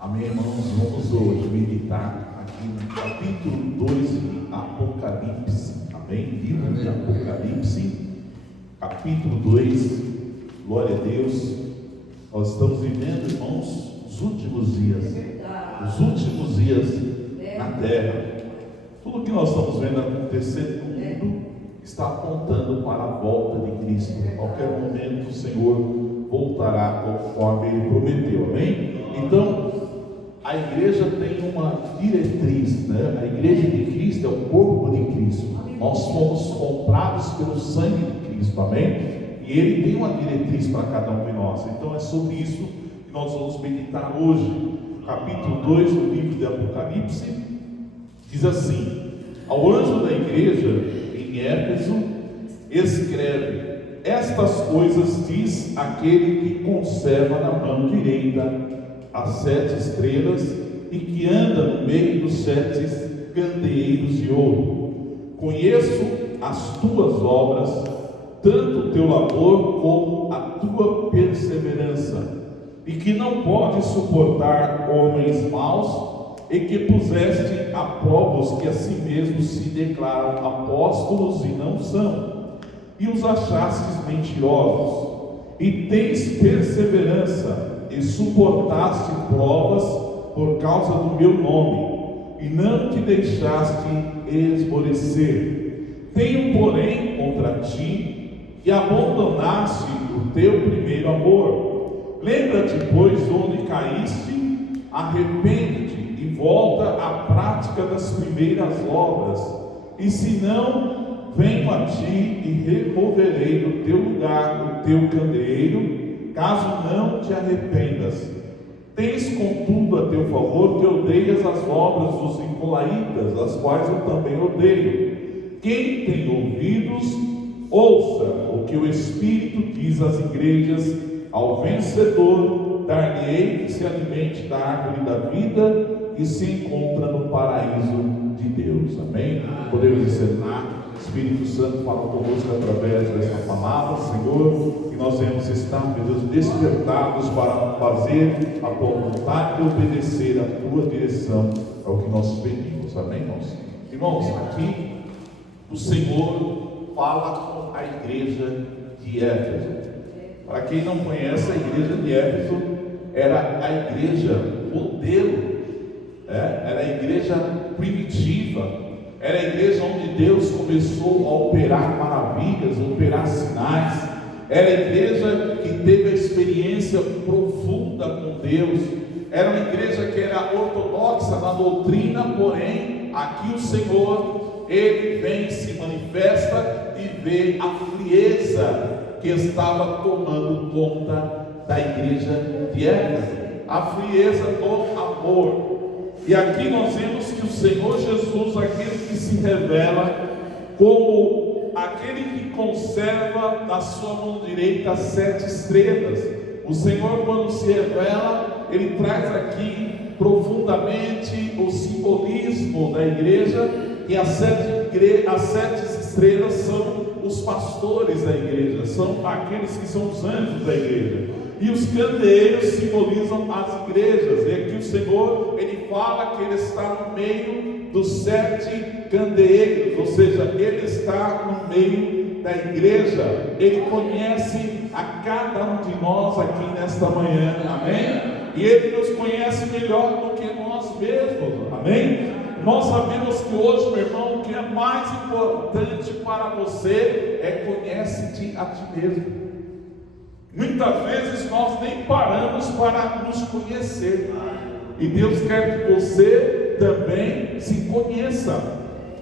Amém, irmãos? Vamos hoje meditar aqui no capítulo 2 de Apocalipse. Amém? Livro de Apocalipse, capítulo 2. Glória a Deus. Nós estamos vivendo, irmãos, os últimos dias. Os últimos dias na terra. Tudo que nós estamos vendo acontecer no mundo está apontando para a volta de Cristo. A qualquer momento o Senhor voltará conforme Ele prometeu. Amém? Então, a igreja tem uma diretriz, né? A igreja de Cristo é o corpo de Cristo. Nós fomos comprados pelo sangue de Cristo, amém? E Ele tem uma diretriz para cada um de nós. Então é sobre isso que nós vamos meditar hoje. Capítulo 2 do livro de Apocalipse diz assim: ao anjo da igreja em Éfeso escreve: estas coisas diz aquele que conserva na mão direita as 7 estrelas e que anda no meio dos 7 candeeiros de ouro. Conheço as tuas obras, tanto o teu labor como a tua perseverança, e que não podes suportar homens maus, e que puseste a prova os que a si mesmos se declaram apóstolos e não são, e os achastes mentirosos, e tens perseverança, e suportaste provas por causa do meu nome, e não te deixaste esmorecer. Tenho, porém, contra ti que abandonaste o teu primeiro amor. Lembra-te, pois, onde caíste, arrepende-te e volta à prática das primeiras obras. E se não, venho a ti e removerei do teu lugar o teu candeeiro, caso não te arrependas. Tens contudo a teu favor que odeias as obras dos nicolaítas, as quais eu também odeio. Quem tem ouvidos, ouça o que o Espírito diz às igrejas. Ao vencedor dar-lhe-ei que se alimente da árvore da vida e se encontra no paraíso de Deus. Amém? Podemos encerrar. Espírito Santo, fala conosco através desta palavra, Senhor, que nós venhamos estar, meu Deus, despertados para fazer a tua vontade e obedecer a tua direção. É o que nós pedimos. Amém, irmãos? Irmãos, aqui o Senhor fala com a igreja de Éfeso. Para quem não conhece, a igreja de Éfeso era a igreja modelo, era a igreja primitiva. Era a igreja onde Deus começou a operar maravilhas, a operar sinais. Era a igreja que teve a experiência profunda com Deus. Era uma igreja que era ortodoxa na doutrina, porém, aqui o Senhor, Ele vem, se manifesta e vê a frieza que estava tomando conta da igreja de Éfeso. A frieza do amor. E aqui nós vemos que o Senhor Jesus, aquele que se revela como aquele que conserva na sua mão direita as 7 estrelas. O Senhor, quando se revela, Ele traz aqui profundamente o simbolismo da igreja, e as 7 estrelas são os pastores da igreja, são aqueles que são os anjos da igreja. E os candeeiros simbolizam as igrejas. E aqui o Senhor, Ele fala que Ele está no meio dos 7 candeeiros, ou seja, Ele está no meio da igreja. Ele conhece a cada um de nós aqui nesta manhã, amém? E Ele nos conhece melhor do que nós mesmos, amém? Nós sabemos que hoje, meu irmão, o que é mais importante para você é conhece-te a ti mesmo. Muitas vezes nós nem paramos para nos conhecer, e Deus quer que você também se conheça.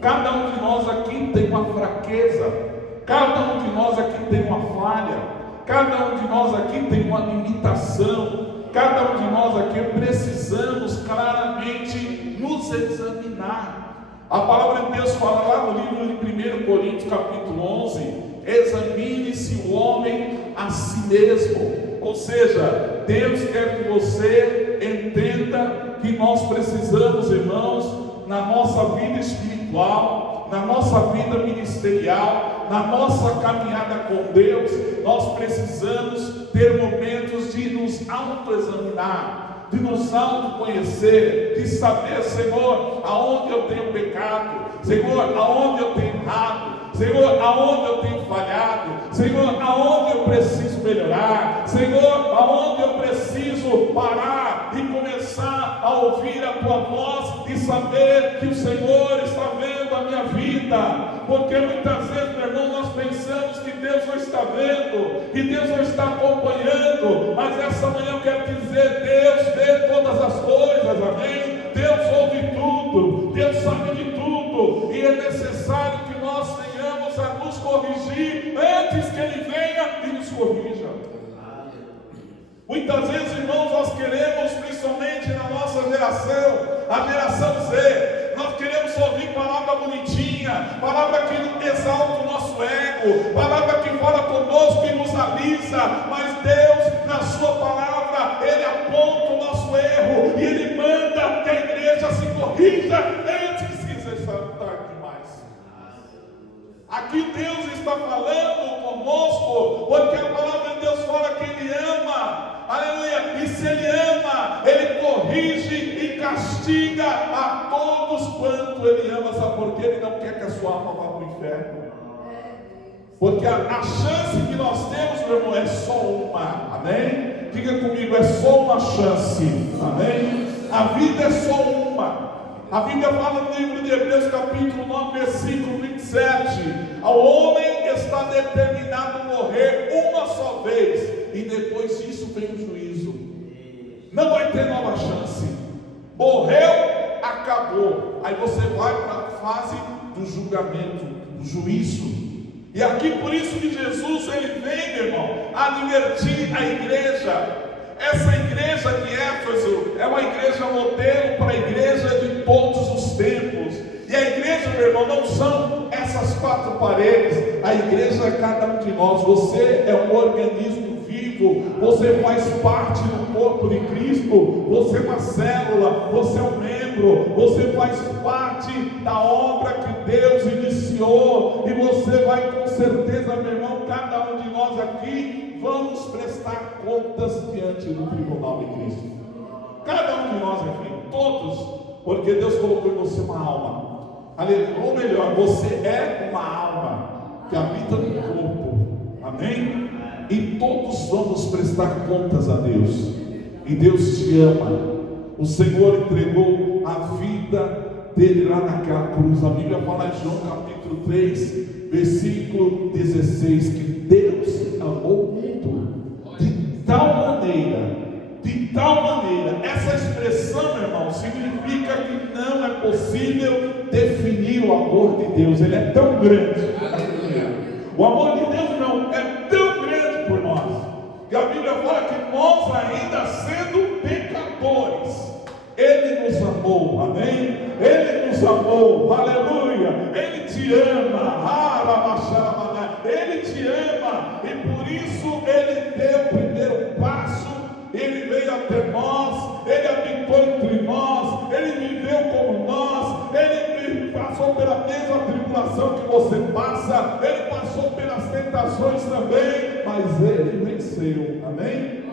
Cada um de nós aqui tem uma fraqueza, cada um de nós aqui tem uma falha, cada um de nós aqui tem uma limitação, cada um de nós aqui precisamos claramente nos examinar. A palavra de Deus fala lá no livro de 1 Coríntios capítulo 11, examine-se o homem a si mesmo. Ou seja, Deus quer que você entenda que nós precisamos, irmãos, na nossa vida espiritual, na nossa vida ministerial, na nossa caminhada com Deus, nós precisamos ter momentos de nos autoexaminar. de nos autoconhecer, de saber, Senhor, aonde eu tenho pecado, Senhor, aonde eu tenho errado, Senhor, aonde eu tenho falhado, Senhor, aonde eu preciso melhorar, Senhor, aonde eu preciso parar e começar a ouvir a Tua voz e saber que o Senhor está vendo a minha vida. Porque muitas vezes, meu irmão, nós pensamos que Deus não está vendo, que Deus não está acompanhando, mas essa manhã eu quero dizer, Deus vê todas as coisas, amém? Deus ouve tudo, Deus sabe de tudo, e é necessário que nós venhamos a nos corrigir antes que Ele venha e nos corrija. Muitas vezes, irmãos, nós queremos, principalmente na nossa geração, a geração Z, nós queremos ouvir palavra bonitinha, palavra que exalta o nosso ego, palavra que fala conosco e nos alisa, mas Deus, na sua palavra, Ele aponta o nosso erro, e Ele manda que a igreja se corrija antes que seja tarde demais. Aqui Deus está falando conosco, porque a palavra de Deus fala que Ele ama, aleluia, e se Ele ama, Ele corrige e castiga a todos quanto Ele ama, sabe por quê? Ele não quer que a sua alma vá para o inferno, porque a chance que nós temos, meu irmão, é só uma, amém? Diga comigo, é só uma chance, amém? A vida é só uma. A Bíblia fala no livro de Hebreus capítulo 9, versículo 27, ao homem está determinado morrer uma só vez, e depois disso vem o juízo. Não vai ter nova chance. Morreu, acabou. Aí você vai para a fase do julgamento, do juízo. E aqui por isso que Jesus, Ele vem, meu irmão, advertir a igreja. Essa igreja de Éfeso é uma igreja modelo para a igreja de todos os tempos. E a igreja, meu irmão, não são essas quatro paredes. A igreja é cada um de nós. Você é um organismo vivo. Você faz parte do corpo de Cristo. Você é uma célula. Você é um membro. Você faz parte da obra que Deus iniciou. E você vai, com certeza, meu irmão, cada um de nós aqui, vamos prestar contas diante do tribunal de Cristo. Cada um de nós aqui, todos, porque Deus colocou em você uma alma. Ou melhor, você é uma alma que habita no corpo. Amém? E todos vamos prestar contas a Deus. E Deus te ama. O Senhor entregou a vida dele lá naquela cruz. A Bíblia fala em João capítulo 3, versículo 16, que Deus amou o mundo de tal maneira, essa expressão, meu irmão, significa que não é possível definir o amor de Deus. Ele é tão grande. O amor de Deus, não, é tão grande por nós, que a Bíblia fala que nós, ainda sendo pecadores, Ele nos amou, amém? Ele nos amou, aleluia. Ele te ama, Ele te ama, e por isso Ele deu o primeiro passo. Ele veio até nós, Ele habitou entre nós, Ele viveu como nós, Ele passou pela mesma tribulação que você passa, Ele passou pelas tentações também, mas Ele venceu, amém?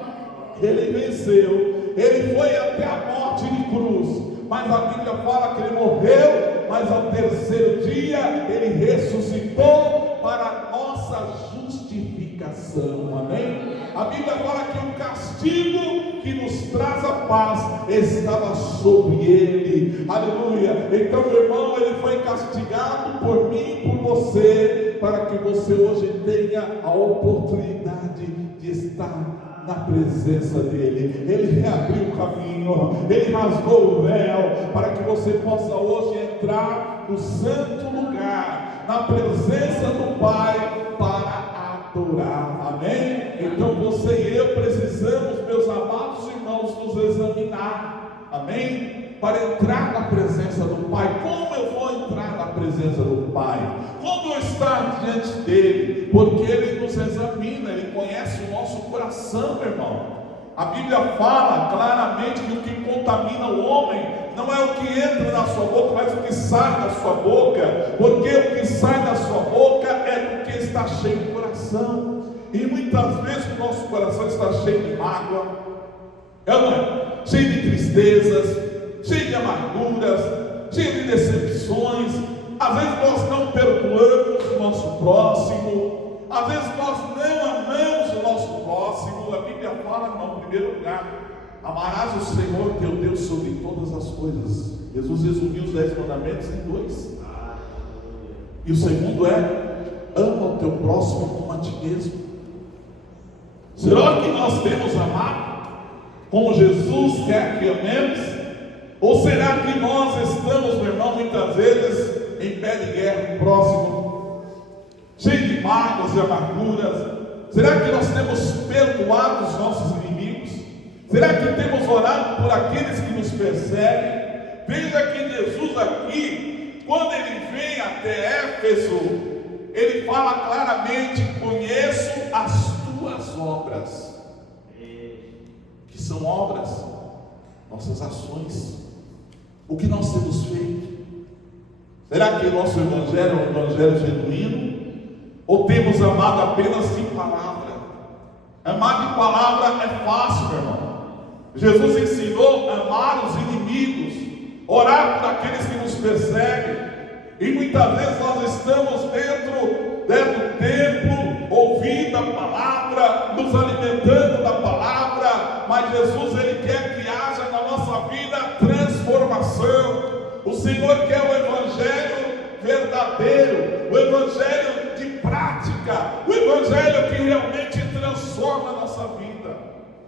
Ele venceu, Ele foi até a morte de cruz, mas a Bíblia fala que Ele morreu, mas ao terceiro dia Ele ressuscitou para a nossa justificação, amém? A Bíblia fala que o castigo que nos traz a paz estava sobre Ele, aleluia. Então, meu irmão, Ele foi castigado por mim e por você, para que você hoje tenha a oportunidade de estar na presença dEle. Ele reabriu o caminho, Ele rasgou o véu, para que você possa hoje entrar no santo lugar, na presença do Pai, para adorar, amém? Então você e eu precisamos, meus amados irmãos, nos examinar, amém? Para entrar na presença do Pai. Como eu vou entrar na presença do Pai? Como eu estar diante dEle? Porque Ele nos examina, Ele conhece o nosso coração, meu irmão. A Bíblia fala claramente que o que contamina o homem não é o que entra na sua boca, mas o que sai da sua boca, porque o que sai da sua boca é do que está cheio do coração. E muitas vezes o nosso coração está cheio de mágoa, é ou não é? cheio de tristezas, cheio de amarguras, cheio de decepções. Às vezes nós não perdoamos o nosso próximo, às vezes nós não amamos o nosso próximo. A Bíblia fala, irmão, em primeiro lugar, amarás o Senhor teu Deus sobre todas as coisas. Jesus resumiu os 10 mandamentos em 2. E o segundo é: ama o teu próximo como a ti mesmo. Será que nós temos amado como Jesus quer que amemos? Ou será que nós estamos, meu irmão, muitas vezes em pé de guerra com o próximo, cheio de mágoas e amarguras? Será que nós temos perdoado os nossos inimigos? Será que temos orado por aqueles que nos perseguem? Veja que Jesus aqui, quando ele vem até Éfeso, ele fala claramente: conheço as tuas obras. Que são obras? Nossas ações. O que nós temos feito? Será que o nosso evangelho é um evangelho genuíno? Ou temos amado apenas de palavra? Amar de palavra é fácil, meu irmão. Jesus ensinou a amar os inimigos, orar por aqueles que nos perseguem. E muitas vezes nós estamos dentro do templo, ouvindo a palavra, nos alimentando da palavra, mas Jesus, ele quer que haja na nossa vida transformação. O Senhor quer o evangelho verdadeiro, o evangelho de prática, o evangelho que realmente transforma a nossa vida,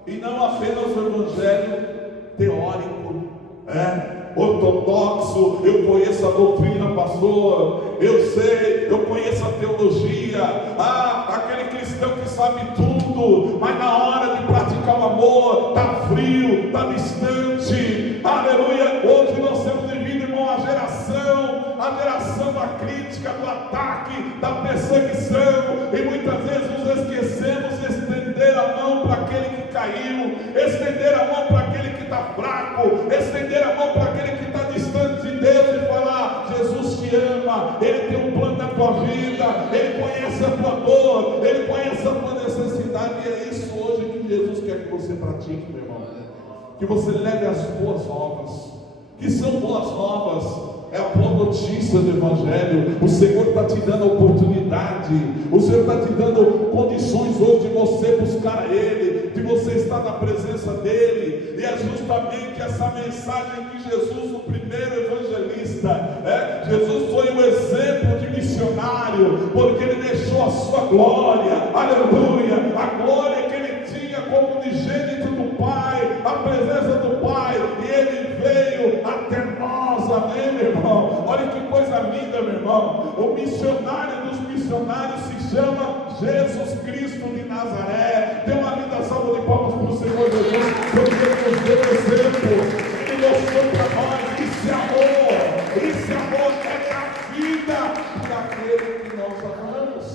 e não apenas o evangelho teórico, ortodoxo. Eu conheço a doutrina, pastor, eu sei, eu conheço a teologia, aquele cristão que sabe tudo, mas na hora de praticar o amor, está frio, está distante. Aleluia. Hoje nós temos vivido, irmão, a geração da crítica, do ataque, da perseguição, e muitas vezes nos esquecemos de estender a mão para aquele que caiu, estender a mão para aquele que está fraco, estender a mão para aquele que está distante de Deus, e falar: Jesus te ama, Ele tem um plano na tua vida, Ele conhece a tua dor, Ele conhece a tua necessidade. E é isso hoje que Jesus quer que você pratique, meu irmão. Que você leve as boas novas. Que são boas novas? É a boa notícia do Evangelho. O Senhor está te dando a oportunidade, o Senhor está te dando condições hoje de você buscar a Ele, de você estar na presença dEle. E é justamente essa mensagem que Jesus, o primeiro evangelista, Jesus foi um exemplo de missionário, porque ele deixou a sua glória, aleluia, a glória que ele tinha como unigênito do Pai, a presença do Pai, e ele veio até nós, amém, meu irmão? Olha que coisa linda, meu irmão. O missionário dos missionários se chama Jesus Cristo de Nazaré. Dê uma linda salva de palmas para o Senhor Jesus, porque ele nos deu exemplo, ele mostrou para nós esse amor é a vida daquele que nós amamos.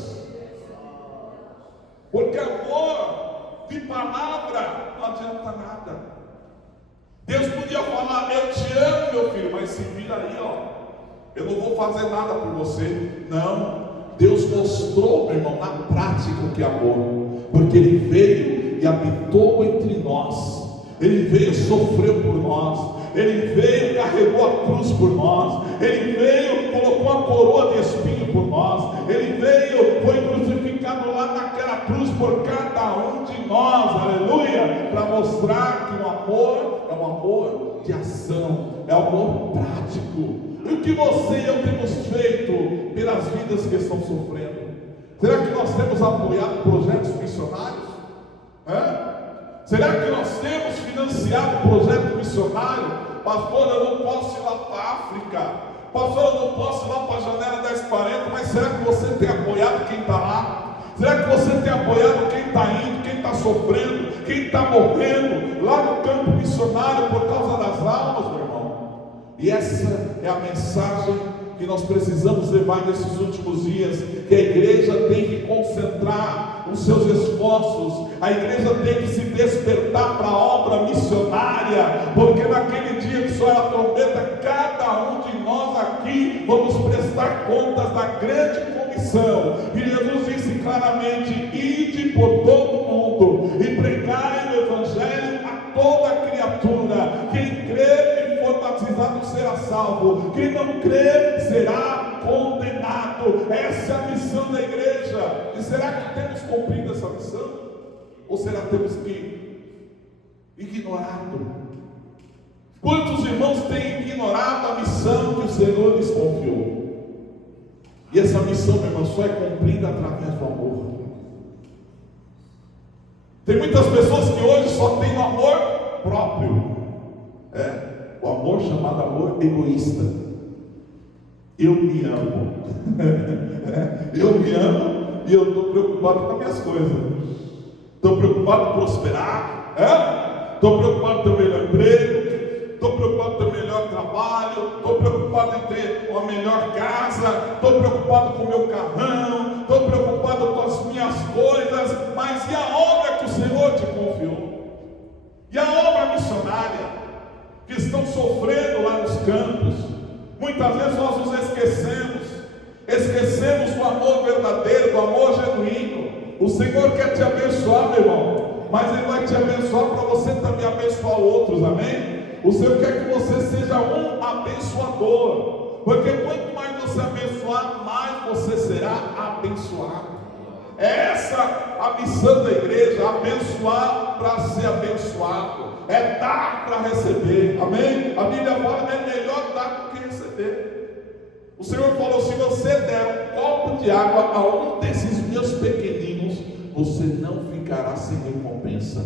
Porque amor de palavra não adianta nada. Deus podia falar: eu te amo, meu filho, mas se vira aí, eu não vou fazer nada por você. Não, Deus mostrou, meu irmão, na prática o que é amor, porque Ele veio e habitou entre nós. Ele veio, sofreu por nós. Ele veio, carregou a cruz por nós. Ele veio, colocou a coroa de espinho por nós. Ele veio, foi crucificado lá naquela cruz por cada um de nós, aleluia, para mostrar que o amor é um amor de ação, é um amor prático. E o que você e eu temos feito pelas vidas que estão sofrendo? Será que nós temos apoiado projetos missionários? Será que nós temos financiado um projeto missionário? Pastor, eu não posso ir lá para a África. Pastor, eu não posso ir lá para a janela 1040. Mas será que você tem apoiado quem está lá? Será que você tem apoiado quem está indo, quem está sofrendo, quem está morrendo lá no campo missionário por causa das almas, meu irmão? E essa é a mensagem que nós precisamos levar nesses últimos dias, que a igreja tem que concentrar os seus esforços, a igreja tem que se despertar para a obra missionária, porque naquele dia que soar a trombeta, cada um de nós aqui vamos prestar contas da grande comissão, e Jesus disse claramente: ide por todo o mundo e pregai o evangelho a toda criatura. Quem crer e for batizado será salvo. Quem não crer será condenado. Essa é a missão da igreja. E será que temos cumprido essa missão? Ou será que temos ignorado? Quantos irmãos têm ignorado a missão que o Senhor lhes confiou? E essa missão, meu irmão, só é cumprida através do amor. Tem muitas pessoas que hoje só têm o amor próprio. O amor chamado amor egoísta. Eu me amo. Eu me amo e eu estou preocupado com as minhas coisas. Estou preocupado em prosperar. Estou preocupado em ter o melhor emprego. Estou preocupado em ter o melhor trabalho. Estou preocupado em ter uma melhor casa. Estou preocupado com o meu carrão. Estou preocupado com as minhas coisas. Mas e a obra que o Senhor te confiou? E a obra missionária que estão sofrendo lá nos campos? Muitas vezes nós nos esquecemos do amor verdadeiro, do amor genuíno. O Senhor quer te abençoar, meu irmão, mas Ele vai te abençoar para você também abençoar outros, amém? O Senhor quer que você seja um abençoador, porque quanto mais você abençoar, mais você será abençoado. É essa a missão da igreja: abençoar para ser abençoado, é dar para receber, amém? A Bíblia fala que é melhor dar do que receber. O Senhor falou: se você der um copo de água a um desses meus pequeninos, você não ficará sem recompensa.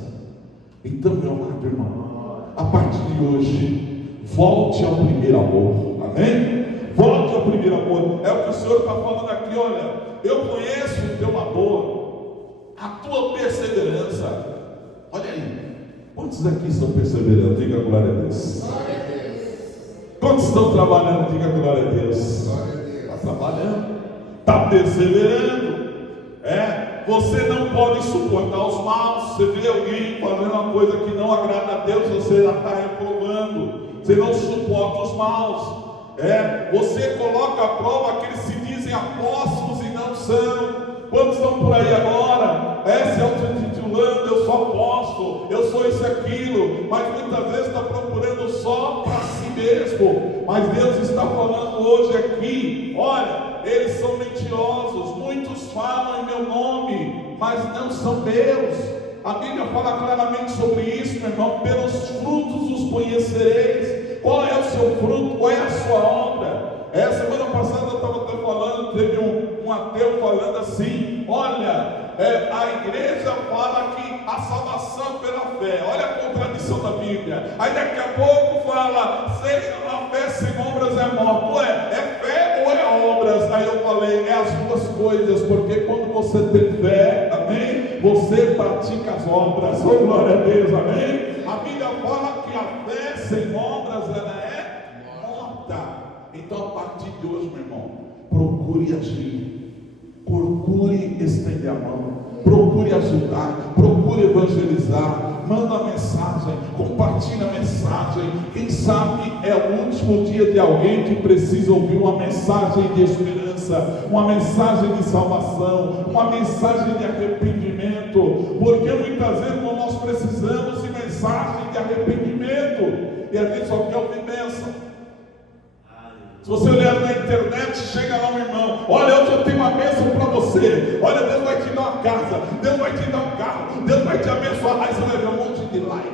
Então, meu amado irmão, a partir de hoje, volte ao primeiro amor, amém? Volte ao primeiro amor. É o que o Senhor está falando aqui. Olha, eu conheço o teu amor, a tua perseverança. Olha aí, quantos aqui estão perseverando? Diga glória a Deus. Quantos estão trabalhando? Diga glória a Deus. Está trabalhando, está perseverando. Você não pode suportar os maus. Você vê alguém fazendo uma coisa que não agrada a Deus, você já está reprovando. Você não suporta os maus. Você coloca à prova aqueles que se dizem apóstolos e não são. Quantos estão por aí agora? Se auto-intitulando: eu sou apóstolo, eu sou isso e aquilo, mas muitas vezes está procurando só para si mesmo. Mas Deus está falando hoje aqui: olha, eles são mentirosos, muitos falam em meu nome, mas não são meus. A Bíblia fala claramente sobre isso, meu irmão: pelos frutos os conhecereis. Qual é o seu fruto? Qual é a sua obra? Semana passada eu estava até falando, teve um ateu falando assim: olha, a igreja fala que a salvação pela fé. Olha a contradição da Bíblia. Aí daqui a pouco fala: sem a fé sem obras é morto. É fé ou é obras? Aí eu falei: é as duas coisas, porque quando você tem fé, amém, você pratica as obras. Oh, glória a Deus, amém. A Bíblia fala que a fé sem obras ela é morta. Então, a partir de hoje, meu irmão, procure agir, procure estender a mão, procure ajudar, procure evangelizar, manda a mensagem, compartilha a mensagem. Quem sabe é o último dia de alguém que precisa ouvir uma mensagem de esperança, uma mensagem de salvação, uma mensagem de arrependimento, porque muitas vezes nós precisamos de mensagem de arrependimento, e a gente só quer ouvir bênção. Se você olhar na internet, chega lá um irmão: olha, hoje eu tenho uma bênção para você. Olha, Deus vai te dar uma casa, Deus vai te dar um carro, Deus vai te abençoar. Aí você vai ver um monte de like,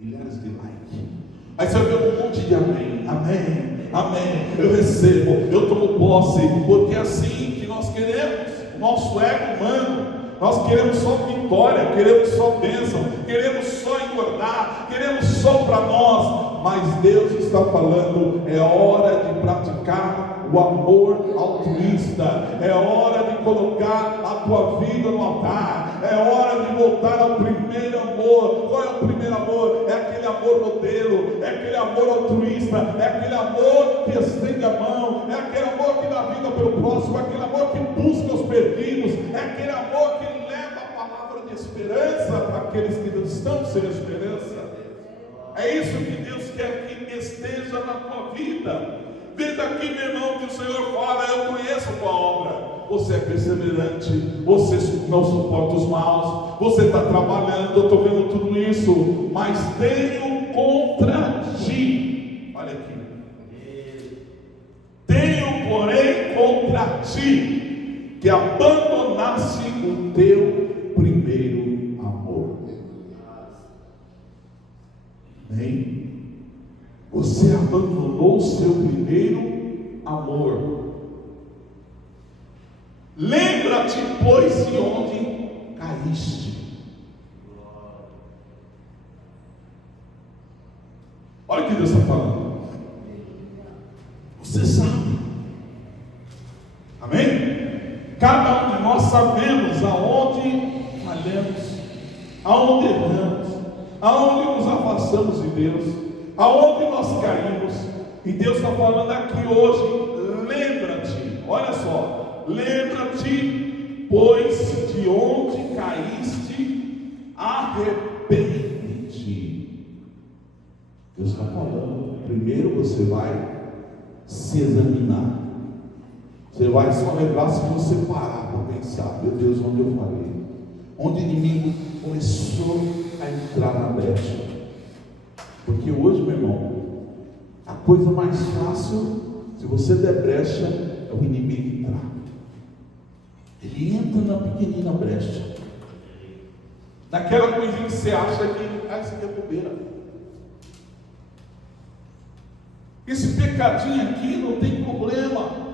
milhares de like. Aí você vai ver um monte de amém, amém, amém. Eu recebo, eu tomo posse, porque é assim que nós queremos. O nosso ego humano, nós queremos só vitória, queremos só bênção, queremos só engordar, queremos só para nós. Mas Deus está falando: é hora de praticar o amor altruísta, é hora de colocar a tua vida no altar, é hora de voltar ao primeiro amor. Qual é o primeiro amor? É aquele amor modelo, é aquele amor altruísta, é aquele amor que estende a mão, é aquele amor que dá vida pelo próximo, é aquele amor que busca os perdidos, é aquele amor que leva a palavra de esperança para aqueles que não estão sem esperança. É isso que Deus quer que esteja na tua vida. Veja aqui, meu irmão, que o Senhor fala: eu conheço a tua obra. você é perseverante, você não suporta os maus, você está trabalhando, eu estou vendo tudo isso, mas tenho contra ti, olha aqui, tenho porém contra ti, que abandonasse o teu primeiro amor. Amém? Você abandonou o seu primeiro amor. Lembra-te, pois, de onde caíste. Olha o que Deus está falando. Você sabe. Amém? Cada um de nós sabemos aonde falhamos, aonde erramos, aonde nos afastamos de Deus, aonde nós caímos. E Deus está falando aqui hoje, lembra-te, olha só, lembra-te, pois de onde caíste, arrepende-te. Deus está falando, primeiro você vai se examinar. Você vai só lembrar se você parar para pensar, meu Deus, onde eu falei? Onde o inimigo começou a entrar na brecha? Porque hoje, meu irmão, a coisa mais fácil, se você der brecha, é o inimigo entrar. Ele entra na pequenina brecha, naquela coisinha que você acha que isso aqui é bobeira. Esse pecadinho aqui não tem problema.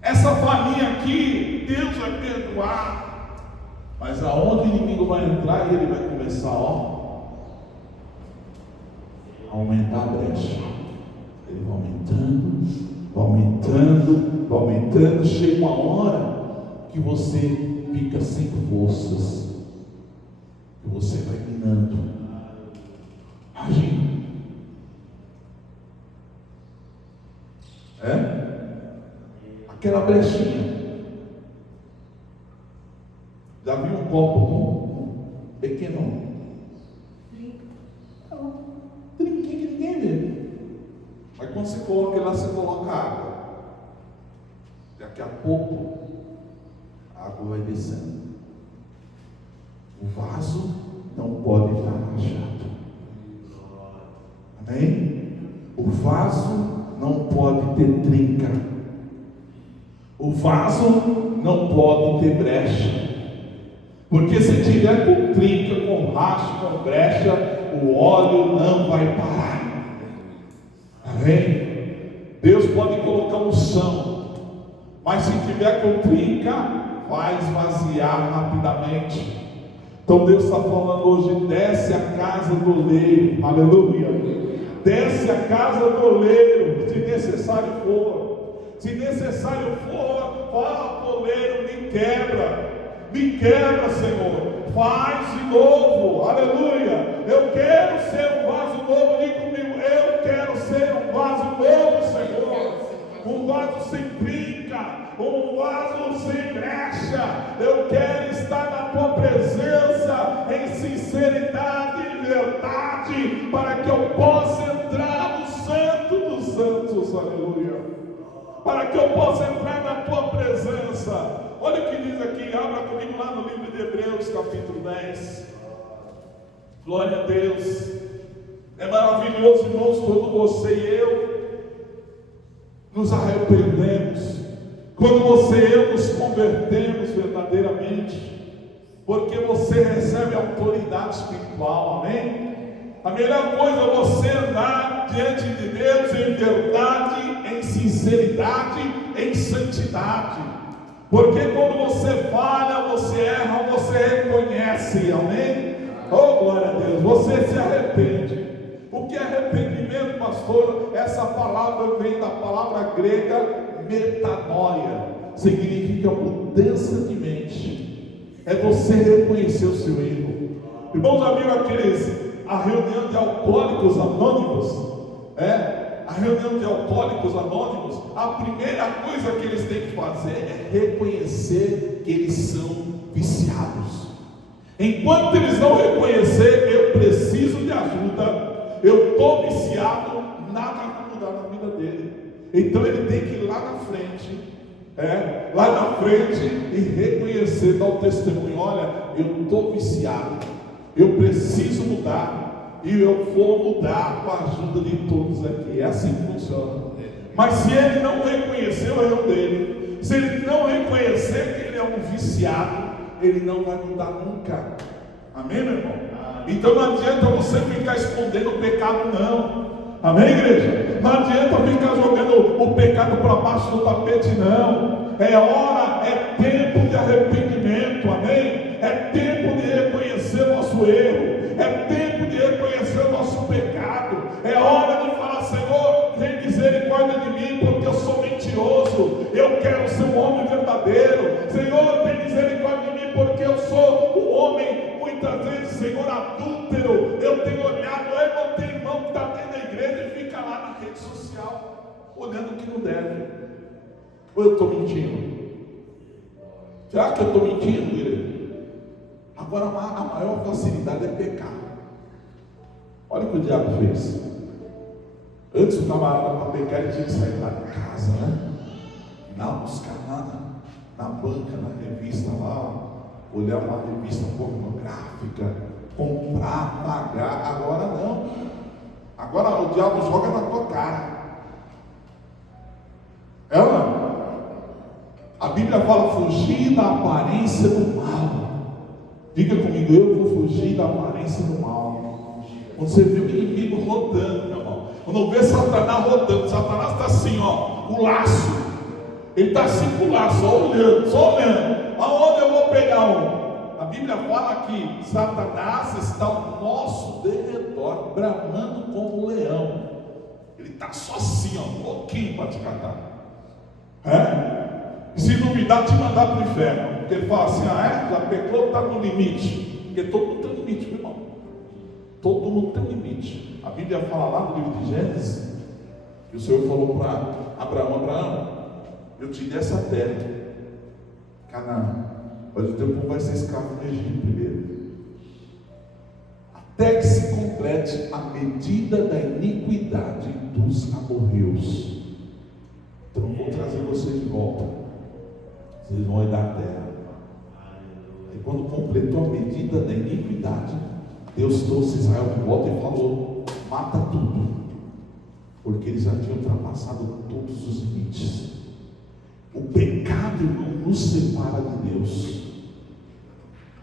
Essa faminha aqui, Deus vai perdoar. Mas aonde o inimigo vai entrar, ele vai começar, a aumentar a brecha. Ele vai aumentando, vai aumentando, vai aumentando. Chega uma hora que você fica sem forças, que você vai minando. Imagina. Aquela brechinha. Já viu um copo pequeno? Trinquinho que ninguém vê. Mas quando você coloca ele lá, você coloca água. Daqui a pouco a água vai descendo. O vaso não pode estar rachado. Amém? O vaso não pode ter trinca. O vaso não pode ter brecha. Porque se tiver com trinca, com racho, com brecha, o óleo não vai parar. Amém? Deus pode colocar unção, mas se tiver com trinca, vai esvaziar rapidamente. Então Deus está falando hoje, desce a casa do oleiro, aleluia, desce a casa do oleiro, se necessário for. Se necessário for, fala ao oleiro, me quebra, Senhor, faz de novo, aleluia. Eu quero ser um vaso novo, diga comigo, eu quero ser um vaso novo, Senhor, um vaso sem trinca, um vaso sem brecha. Eu quero estar na tua presença em sinceridade e verdade, para que eu possa entrar no Santo dos Santos, aleluia. Para que eu possa entrar na tua presença. Olha o que diz aqui, abra comigo lá no livro de Hebreus, capítulo 10. Glória a Deus. É maravilhoso, irmãos, quando você e eu nos arrependemos, quando você e eu nos convertemos verdadeiramente, porque você recebe autoridade espiritual, amém? A melhor coisa é você andar diante de Deus em verdade, em sinceridade, em santidade. Porque quando você falha, você erra, você reconhece, amém? Oh, glória a Deus, você se arrepende. O que é arrependimento, pastor? Essa palavra vem da palavra grega metanoia, significa mudança de mente. É você reconhecer o seu erro. Irmãos, já viram a reunião de alcoólicos anônimos? A reunião de alcoólicos anônimos, a primeira coisa que eles têm que fazer é reconhecer que eles são viciados. Enquanto eles não reconhecer, eu preciso de ajuda, eu estou viciado, nada vai mudar na vida dele. Então ele tem que ir lá na frente, lá na frente e reconhecer, dar o testemunho: olha, eu estou viciado, eu preciso mudar, e eu vou mudar com a ajuda de todos aqui. É assim que funciona. Mas se ele não reconhecer o erro dele, se ele não reconhecer que ele é um viciado, ele não vai mudar nunca. Amém, meu irmão? Então não adianta você ficar escondendo o pecado, não. Amém, igreja? Não adianta ficar jogando o pecado para baixo do tapete, não. É hora, é tempo de arrependimento, amém? É tempo de reconhecer o nosso erro, é tempo de reconhecer o nosso pecado. É hora de falar: Senhor, tem misericórdia de mim, porque eu sou mentiroso, eu quero ser um homem verdadeiro. Senhor, tem misericórdia de mim, porque eu sou um homem, muitas vezes, Senhor, adúltero. Eu tenho olhado, eu não tenho irmão que está dentro da igreja e fica lá na rede social, olhando o que não deve. Ou eu estou mentindo? Será que eu estou mentindo, igreja? Agora a maior facilidade é pecar. Olha o que o diabo fez. Antes o camarada, para pecar, ele tinha que sair lá de casa, né? Não, buscar lá na banca, na revista lá, olhar uma revista pornográfica, comprar, pagar. Agora não. Agora o diabo joga na tua cara. É ou não? A Bíblia fala: fugir da aparência do mal. Diga comigo: eu vou fugir da aparência do mal. Quando você vê o inimigo rodando, meu irmão, quando vê Satanás rodando, Satanás está assim, ó, o laço. Ele está assim com o laço, só olhando. Aonde eu vou pegar um? A Bíblia fala que Satanás está ao nosso derredor, bramando como um leão. Ele está só assim, ó, um pouquinho para te catar. E se duvidar, te mandar para o inferno. Porque ele fala assim: já pecou, está no limite. Porque todo mundo tem um limite, meu irmão. Todo mundo tem um limite. A Bíblia fala lá no livro de Gênesis, que o Senhor falou para Abraão: eu te dei essa terra, Canaã, mas o teu povo vai ser escravo no Egito primeiro, até que se complete a medida da iniquidade dos amorreus. Então eu vou trazer vocês de volta, vocês vão herdar a terra. E quando completou a medida da iniquidade, Deus trouxe Israel de volta e falou: mata tudo, porque eles já tinham ultrapassado todos os limites. O pecado, irmão, nos separa de Deus.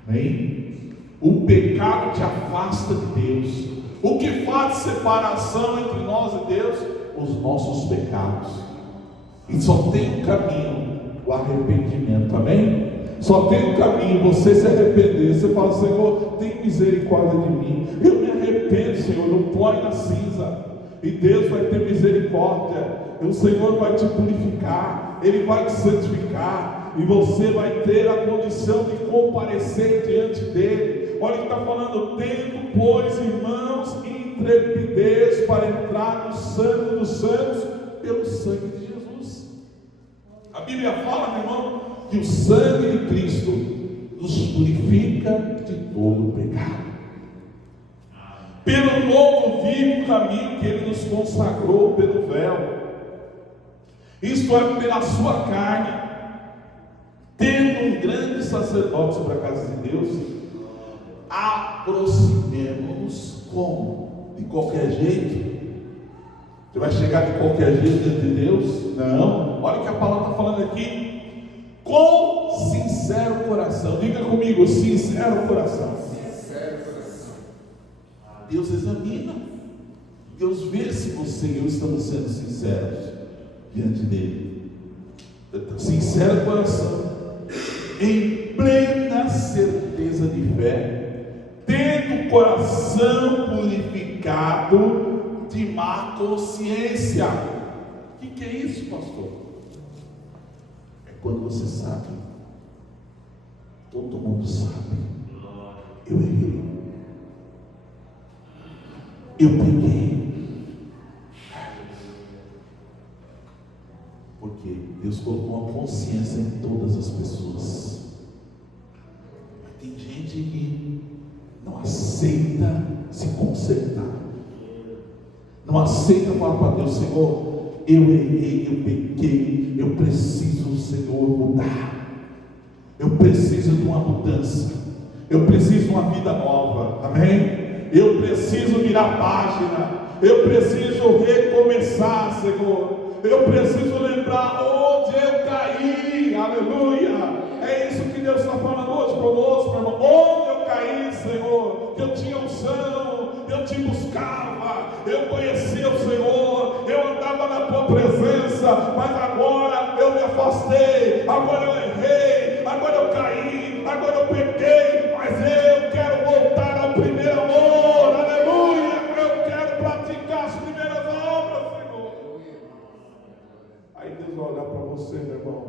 Amém? O pecado te afasta de Deus. O que faz separação entre nós e Deus? Os nossos pecados. E só tem um caminho: o arrependimento. Amém? Só tem um caminho: você se arrepender. Você fala: Senhor, tem misericórdia de mim, eu me arrependo, Senhor, não põe na cinza. E Deus vai ter misericórdia. O Senhor vai te purificar, Ele vai te santificar, e você vai ter a condição de comparecer diante dEle. Olha o que está falando: tendo, pois, irmãos, intrepidez para entrar no Santo dos Santos pelo sangue de Jesus. A Bíblia fala, meu irmão, que o sangue de Cristo nos purifica de todo o pecado. Pelo novo vivo caminho que Ele nos consagrou pelo véu, isto é, pela sua carne, tendo um grande sacerdote sobre a casa de Deus, aproximemo-nos como? De qualquer jeito? Você vai chegar de qualquer jeito diante de Deus? Não. Olha o que a palavra está falando aqui: com sincero coração. Diga comigo: sincero coração. Sincero coração. Deus examina, Deus vê se você e eu estamos sendo sinceros diante dele. Sincero coração, em plena certeza de fé, tendo o coração purificado de má consciência. O que é isso, pastor? É quando você sabe, todo mundo sabe, eu errei, eu peguei. Porque Deus colocou uma consciência em todas as pessoas. Mas tem gente que não aceita se consertar, não aceita falar para Deus: Senhor, eu errei, eu pequei, eu preciso, Senhor, mudar. Eu preciso de uma mudança. Eu preciso de uma vida nova. Amém? Eu preciso virar página. Eu preciso recomeçar, Senhor. Eu preciso lembrar onde eu caí. Aleluia. É isso que Deus está falando hoje conosco, meu irmão. Onde eu caí, Senhor, que eu tinha unção, eu te buscava, eu conhecia o Senhor, eu andava na tua presença, mas agora eu me afastei, agora eu errei, agora eu caí, agora eu pequei, mas eu quero voltar ao primeiro amor. Aleluia. Eu quero praticar as primeiras obras, Senhor. Aí Deus vai olhar para você, meu irmão,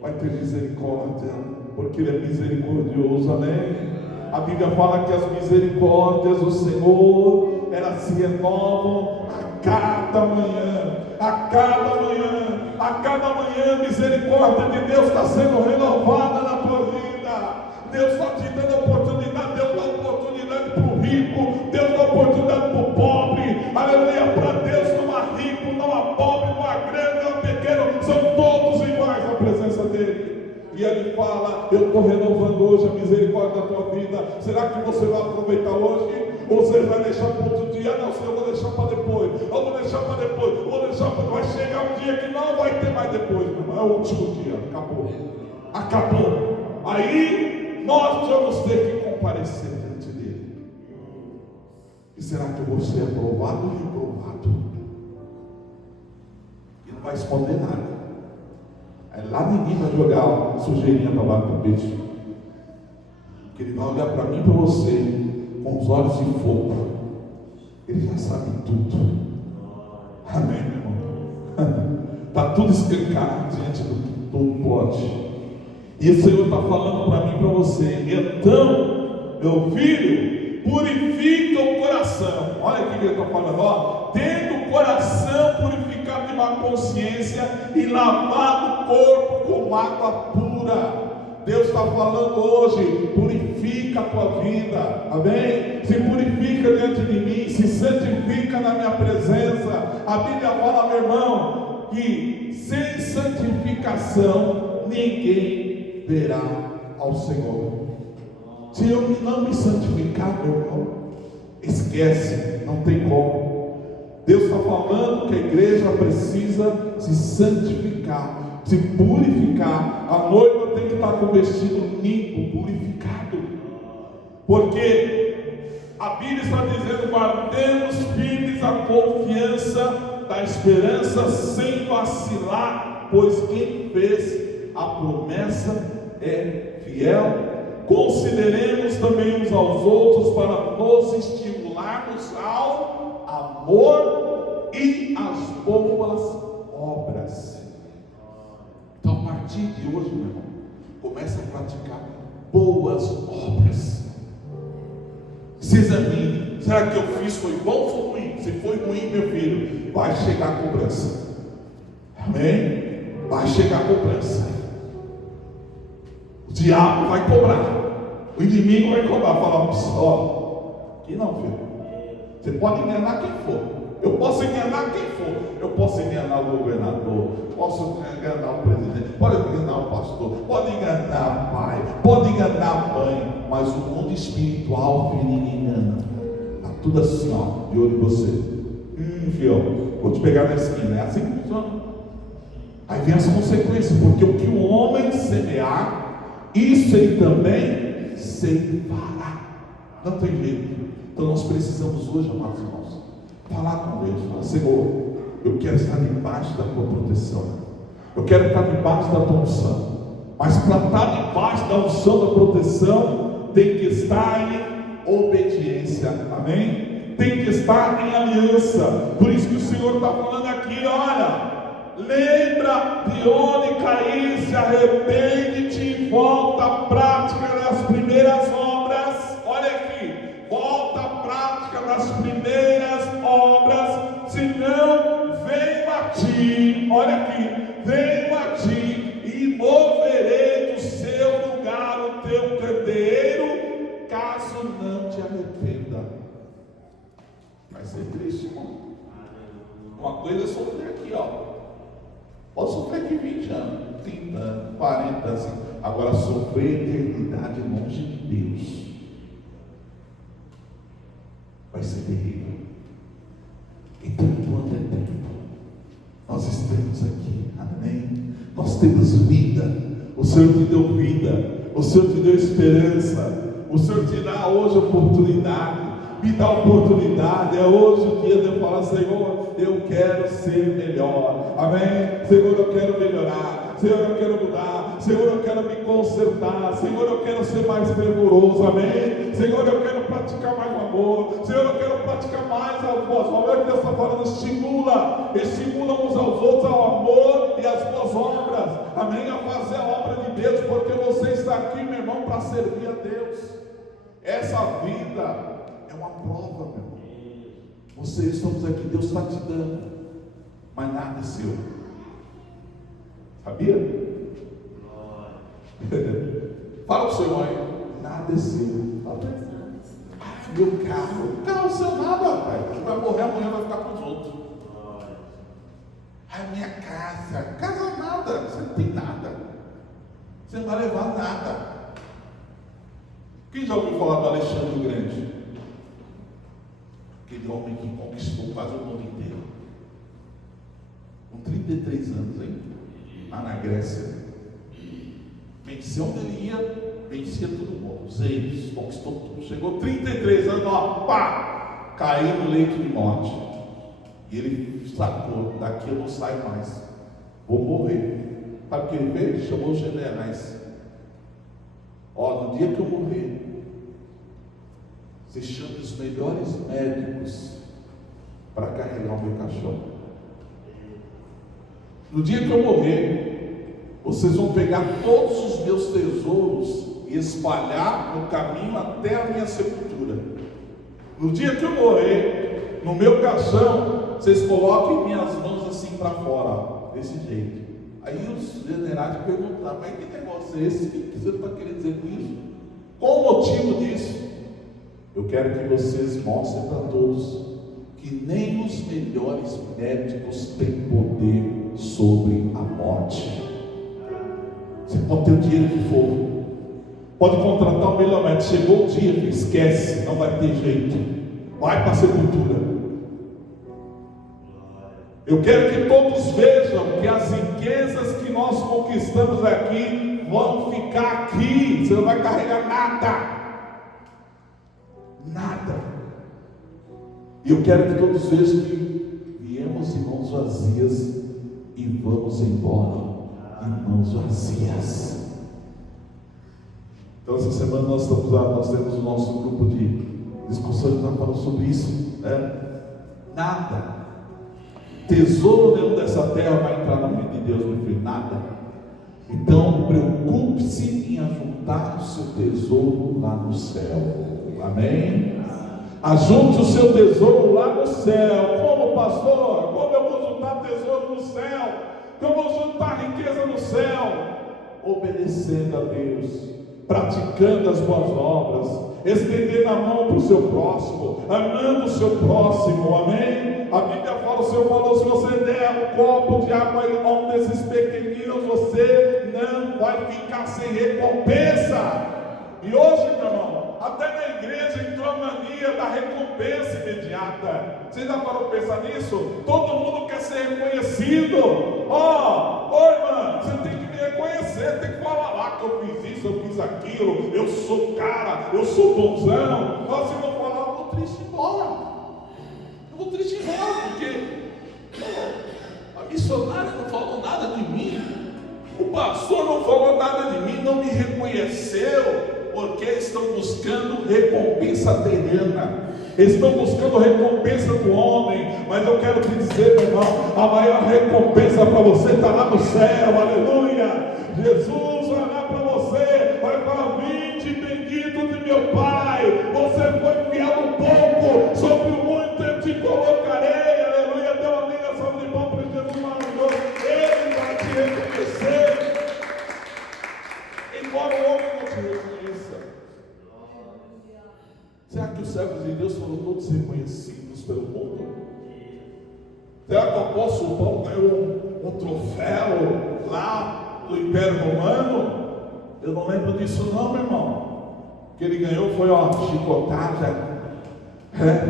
vai ter misericórdia, porque Ele é misericordioso. Amém? A Bíblia fala que as misericórdias do Senhor, elas se renovam a cada manhã, a cada manhã, a cada manhã. A misericórdia de Deus está sendo renovada na tua vida. Deus está te dando oportunidade. Deus dá oportunidade para o rico, Deus dá oportunidade para o pobre. Aleluia. Para Deus não há rico, não há pobre, não há grande, não há pequeno, são todos iguais na presença dele. E Ele fala: eu estou renovando hoje a misericórdia da tua vida. Será que você vai aproveitar hoje? Ou você vai deixar para outro dia? Não, Senhor, eu vou deixar para depois. Eu vou deixar para depois. Eu vou deixar para... Vai chegar um dia que não vai ter mais depois, meu irmão. É o último dia. Acabou. Acabou. Aí nós vamos ter que comparecer diante dele. E será que eu vou ser aprovado ou reprovado? E não vai esconder nada. Aí lá ninguém vai jogar sujeirinha para baixo do peixe. Porque Ele vai olhar para mim e para você com os olhos de fogo. Ele já sabe tudo. Amém, meu irmão? Está tudo escancado diante do que todo pode. E o Senhor está falando para mim e para você. Então, meu filho, purifica o coração. Olha o que Ele está falando, ó. Tendo o coração purificado de má consciência e lavado o corpo com água pura. Deus está falando hoje: purifica a tua vida. Amém? Se purifica diante de mim, se santifica na minha presença. A Bíblia fala, meu irmão, que sem santificação ninguém verá ao Senhor. Se eu não me santificar, meu irmão, esquece, não tem como. Deus está falando que a igreja precisa se santificar, se purificar. A noiva tem que estar com o vestido limpo, purificado, porque a Bíblia está dizendo: guardemos firmes a confiança da esperança sem vacilar, pois quem fez a promessa é fiel. Consideremos também uns aos outros para nos estimularmos ao amor e às boas obras. Então, a partir de hoje, meu irmão, comece a praticar boas obras. Se examine: será que eu fiz foi bom ou foi ruim? Se foi ruim, meu filho, vai chegar a cobrança. Amém? Vai chegar a cobrança. O diabo vai cobrar, o inimigo vai cobrar. Falar: ó, aqui não, filho. Você pode enganar quem for. Eu posso enganar quem for. Eu posso enganar o governador, posso enganar o presidente, pode enganar o pastor, pode enganar o pai, pode enganar a mãe, mas o mundo espiritual, filho, ninguém engana. Está tudo assim, ó, de olho em você. Filho, vou te pegar na esquina. É assim que funciona. Aí vem as consequências, porque o que o homem semear, isso ele também ceifará. Não tem jeito. Então nós precisamos hoje, amados irmãos, falar com Deus. Falar: Senhor, eu quero estar debaixo da tua proteção, eu quero estar debaixo da tua unção. Mas para estar debaixo da unção, da proteção, tem que estar em obediência. Amém? Tem que estar em aliança. Por isso que o Senhor está falando aqui: olha, lembra de onde caíste, arrepende-te e volta à prática das primeiras obras. Olha aqui, volta à prática das primeiras obras, senão venho a ti. Olha aqui, venho a ti e moverei do seu lugar o teu candeeiro, caso não te arrependa. Vai ser triste, irmão. Uma coisa é sofrer aqui, ó. Pode sofrer aqui 20 anos, 30 anos, 40 anos. Agora sofrer a eternidade longe de Deus vai ser terrível. Então, enquanto é tempo, nós estamos aqui, amém? Nós temos vida. O Senhor te deu vida, o Senhor te deu esperança, o Senhor te dá hoje oportunidade. Me dá oportunidade, é hoje o dia de eu falar: Senhor, eu quero ser melhor, amém? Senhor, eu quero melhorar, Senhor, eu quero mudar, Senhor, eu quero me consertar, Senhor, eu quero ser mais fervoroso, amém? Senhor, eu quero praticar mais o amor, Senhor, eu quero praticar mais as boas obras. Deus está falando: estimula uns aos outros ao amor e às boas obras, amém? A fazer a obra de Deus, porque você está aqui, meu irmão, para servir a Deus. Essa vida é uma prova, meu irmão. Vocês estamos aqui, Deus está te dando, mas nada é seu. Sabia? Fala para o seu irmão: nada é seu. Meu carro, o carro é seu nada, rapaz. Você vai morrer amanhã, vai ficar com os outros. Minha casa nada, você não tem nada. Você não vai levar nada. Quem já ouviu falar do Alexandre o Grande? Aquele homem que conquistou quase o mundo inteiro. Com 33 anos, hein? Lá na Grécia. Venceu onde ele ia, vencia todo mundo. Os reinos, conquistou tudo. Chegou 33 anos, ó, pá! Caiu no leito de morte. E ele sacou: daqui eu não saio mais. Vou morrer. Sabe o que ele fez? Chamou os generais. Ó, no dia que eu morrer, você chama os melhores médicos para carregar o meu caixão. No dia que eu morrer, vocês vão pegar todos os meus tesouros e espalhar no caminho até a minha sepultura. No dia que eu morrer, no meu caixão, vocês coloquem minhas mãos assim para fora, ó, desse jeito. Aí os generais perguntaram: mas que negócio é esse? O que você está querendo dizer com isso? Qual o motivo disso? Eu quero que vocês mostrem para todos que nem os melhores médicos têm poder sobre a morte. Você pode ter o dinheiro que for, pode contratar o melhor médico. Chegou o dia, esquece, não vai ter jeito, vai para a sepultura. Eu quero que todos vejam que as riquezas que nós conquistamos aqui vão ficar aqui. Você não vai carregar nada. Nada. E eu quero que todos vejam que viemos em mãos vazias e vamos embora em mãos vazias. Então essa semana nós temos o nosso grupo de discussão que está falando sobre isso, né? Nada. Tesouro nenhum dessa terra vai entrar no reino de Deus, meu filho. Nada. Então preocupe-se em ajuntar o seu tesouro lá no céu. Amém? Ajunte o seu tesouro lá no céu. Como, pastor? Como eu vou juntar tesouro no céu? Como eu vou juntar riqueza no céu? Obedecendo a Deus, praticando as boas obras, estendendo a mão para o seu próximo, amando o seu próximo. Amém? A Bíblia fala, o Senhor falou: se você der um copo de água a um desses pequeninos, você não vai ficar sem recompensa. E hoje, meu irmão, até na igreja entrou a mania da recompensa imediata. Você já parou para pensar nisso? Todo mundo quer ser reconhecido. Irmã, você tem que me reconhecer, tem que falar lá que eu fiz isso, eu fiz aquilo, eu sou cara, eu sou bonzão. Nós se eu vou falar, eu vou triste embora. Eu vou triste embora, porque a missionária não falou nada de mim, o pastor não falou nada de mim, não me reconheceu. Porque estão buscando recompensa terrena, estão buscando recompensa do homem. Mas eu quero te dizer, meu irmão, a maior recompensa para você está lá no céu. Aleluia! Jesus vai lá para você, vai falar: vinde bendito de meu Pai, você foi fiel no pouco, sobre o muito eu te colocarei. Aleluia! Dê uma ligação de mão para Jesus maravilhoso. Ele vai te reconhecer, embora o homem não te reconheça. Será que os servos de Deus foram todos reconhecidos pelo mundo? Será que apóstolo Paulo ganhou um troféu lá do Império Romano. Eu não lembro disso não, meu irmão. O que ele ganhou foi chicotada,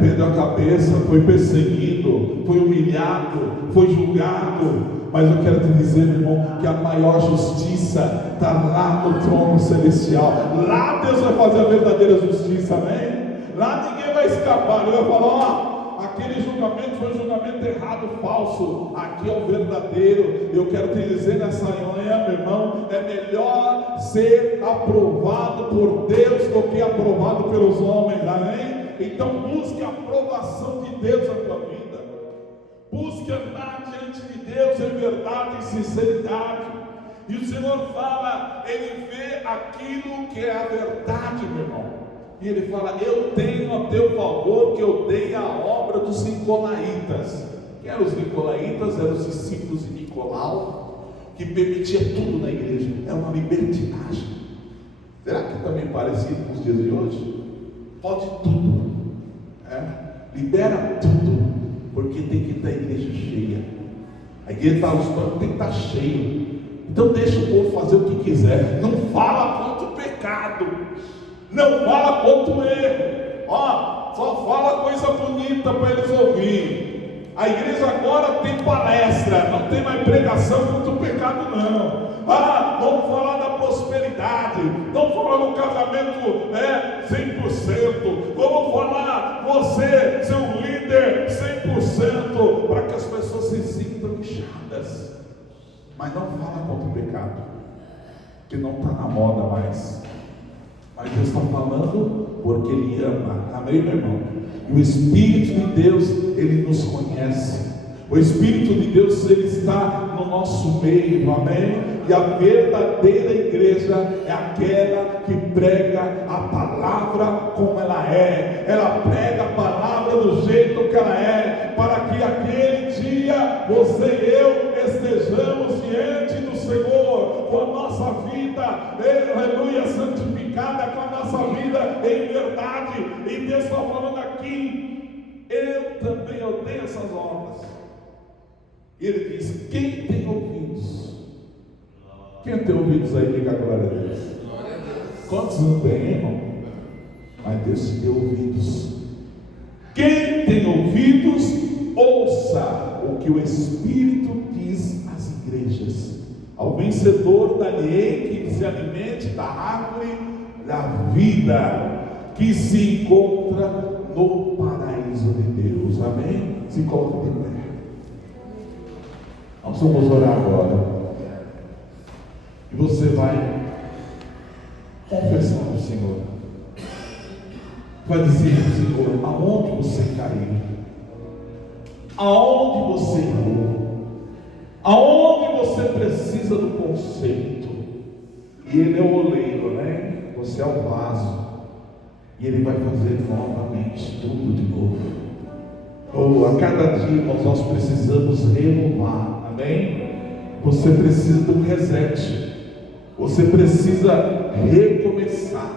perdeu a cabeça, foi perseguido, foi humilhado, foi julgado. Mas eu quero te dizer, meu irmão, que a maior justiça está lá no trono celestial. Lá Deus vai fazer a verdadeira justiça, amém? Lá ninguém vai escapar. Ele vai falar, aquele julgamento foi um julgamento errado, falso. Aqui é o verdadeiro. Eu quero te dizer nessa manhã, meu irmão, é melhor ser aprovado por Deus do que aprovado pelos homens, amém? Então busque a aprovação de Deus na tua vida. Busque andar diante de Deus em verdade e sinceridade. E o Senhor fala, Ele vê aquilo que é a verdade, meu irmão. E Ele fala, eu tenho a teu favor que eu dei a obra dos Nicolaítas. Quem eram os Nicolaítas? Eram os discípulos de Nicolau, que permitia tudo na igreja. Era uma libertinagem. Será que é também parecido com os dias de hoje? Pode tudo, libera tudo, porque tem que estar a igreja cheia. A igreja está os bancos, tem que estar cheio. Então deixa o povo fazer o que quiser. Não fala contra o pecado, não fala contra o erro. Só fala coisa bonita para eles ouvirem. A igreja agora tem palestra, não tem mais pregação contra o pecado, não. Vamos falar da prosperidade, vamos falar do casamento 100%, vamos falar você ser um líder 100%, para que as pessoas se sintam inchadas. Mas não fala contra o pecado, que não está na moda mais. Mas Deus está falando porque Ele ama, amém, meu irmão? E o Espírito de Deus, Ele nos conhece. O Espírito de Deus, Ele está no nosso meio, amém? E a verdadeira igreja é aquela que prega a palavra como ela é. Ela prega a palavra do jeito que ela é, para que aquele dia você e eu estejamos diante do Senhor com a nossa vida, aleluia, santificada, com a nossa vida em verdade. E Deus está falando aqui, eu também odeio essas obras. Ele diz, quem tem ouvidos? Quem tem ouvidos aí, diga glória a Deus. Quantos não tem, irmão? Mas Deus te deu ouvidos. Quem tem ouvidos, ouça o que o Espírito diz às igrejas. Ao vencedor dá-lhe que se alimente da árvore da vida, que se encontra no paraíso de Deus. Amém? Se coloque de pé. Nós vamos orar agora. E você vai confessar ao Senhor. Vai dizer ao Senhor, aonde você caiu, aonde você errou, aonde você precisa do conserto. E Ele é o oleiro, né? Você é o vaso. E Ele vai fazer novamente tudo de novo. A cada dia nós precisamos renovar, amém? Você precisa de um reset. Você precisa recomeçar.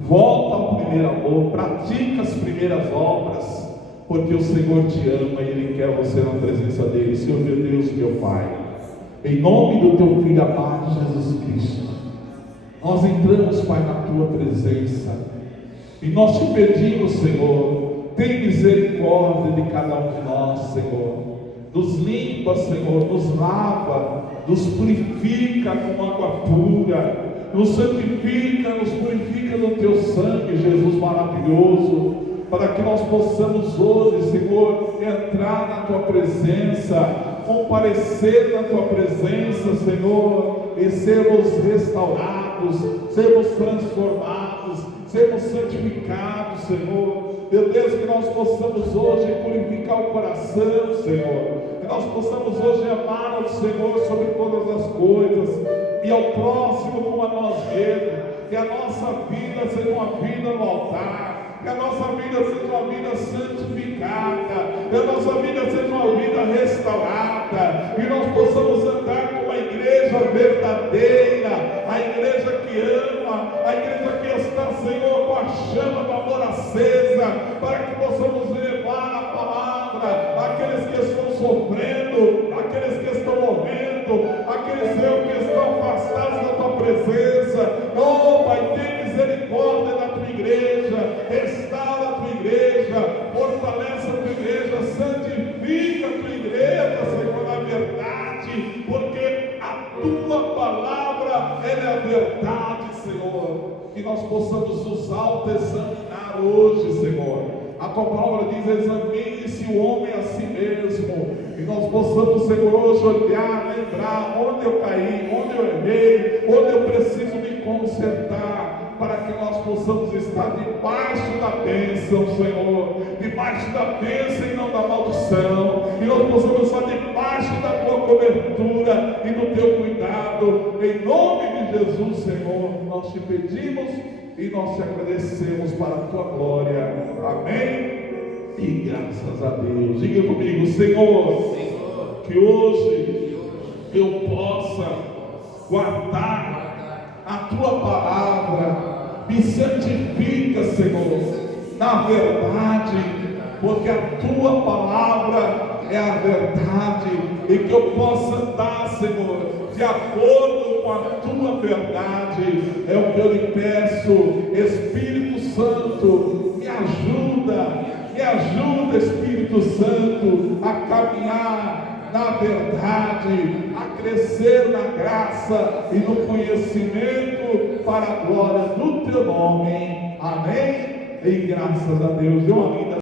Volta ao primeiro amor, pratica as primeiras obras, porque o Senhor te ama e Ele quer você na presença dEle. Senhor meu Deus, meu Pai, em nome do Teu Filho amado Jesus Cristo, nós entramos, Pai, na Tua presença, e nós te pedimos, Senhor, tem misericórdia de cada um de nós, Senhor. Nos limpa, Senhor, nos lava, nos purifica com água pura, nos santifica, nos purifica no Teu sangue, Jesus maravilhoso, para que nós possamos hoje, Senhor, entrar na Tua presença, comparecer na Tua presença, Senhor, e sermos restaurados, sermos transformados, sermos santificados, Senhor. Meu Deus, que nós possamos hoje purificar o coração, Senhor, que nós possamos hoje amar ao Senhor sobre todas as coisas, e ao próximo como a nós mesmos, que a nossa vida seja uma vida no altar, que a nossa vida seja uma vida santificada, que a nossa vida seja uma vida restaurada, que nós possamos andar com a igreja verdadeira, a igreja que ama, a igreja que está, Senhor, com a chama do amor acesa, para que possamos levar a palavra àqueles que estão sofrendo, que nós possamos nos autoexaminar hoje, Senhor. A tua palavra diz: examine-se o homem a si mesmo. E nós possamos, Senhor, hoje olhar, lembrar onde eu caí, onde eu errei, onde eu preciso me consertar, para que nós possamos estar debaixo da bênção, Senhor, debaixo da bênção e não da maldição, e nós possamos estar debaixo da tua cobertura e do teu cuidado, em nome de Jesus, Senhor. Nós te pedimos e nós te agradecemos para a tua glória, amém? E graças a Deus. Diga comigo: Senhor, que hoje eu possa guardar a tua palavra. Me santifica, Senhor, na verdade, porque a tua palavra é a verdade, e que eu possa andar, Senhor, de acordo com a tua verdade. É o que eu lhe peço. Espírito Santo, me ajuda, Espírito Santo, a caminhar na verdade, a crescer na graça e no conhecimento para a glória do teu nome, amém? E graças a Deus. Dê uma linda